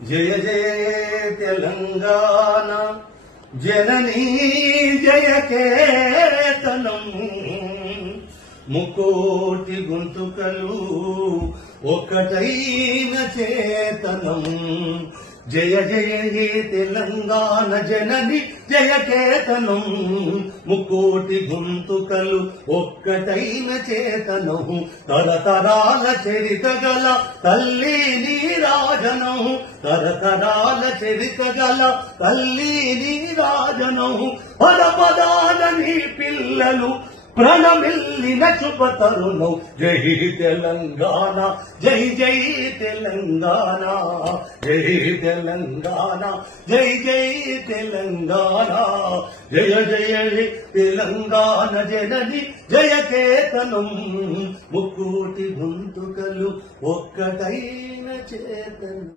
జయ జయ తెలంగాణ జననీ జయ కేతనం ముకోటి గొంతుకలు ఒకటైన చేతనం జయ జయ హే తెలంగాణ జనని జయ కేతనం ముకోటి గొంతుకలు ఒక్కటైన చేతనం తరతరాల చరిత గల తల్లి నీరాజనం తరతరాల చరిత గల తల్లి నీరాజనం పద పదాల నీ పిల్లలు ప్రణమిల్లిన శుభతరుణం జై తెలంగాణ జై జై తెలంగాణ జై తెలంగాణ జై జై తెలంగాణ జయ జయ తెలంగాణ జనని జయ కేతనం ముక్కోటి గొంతుకలు ఒక్కటైన చేతనం.